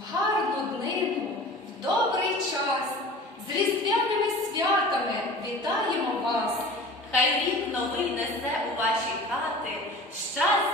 в гарну днину, в добрий час. З різдвяними святами вітаємо вас. Хай рік новий несе у ваші хати щастя.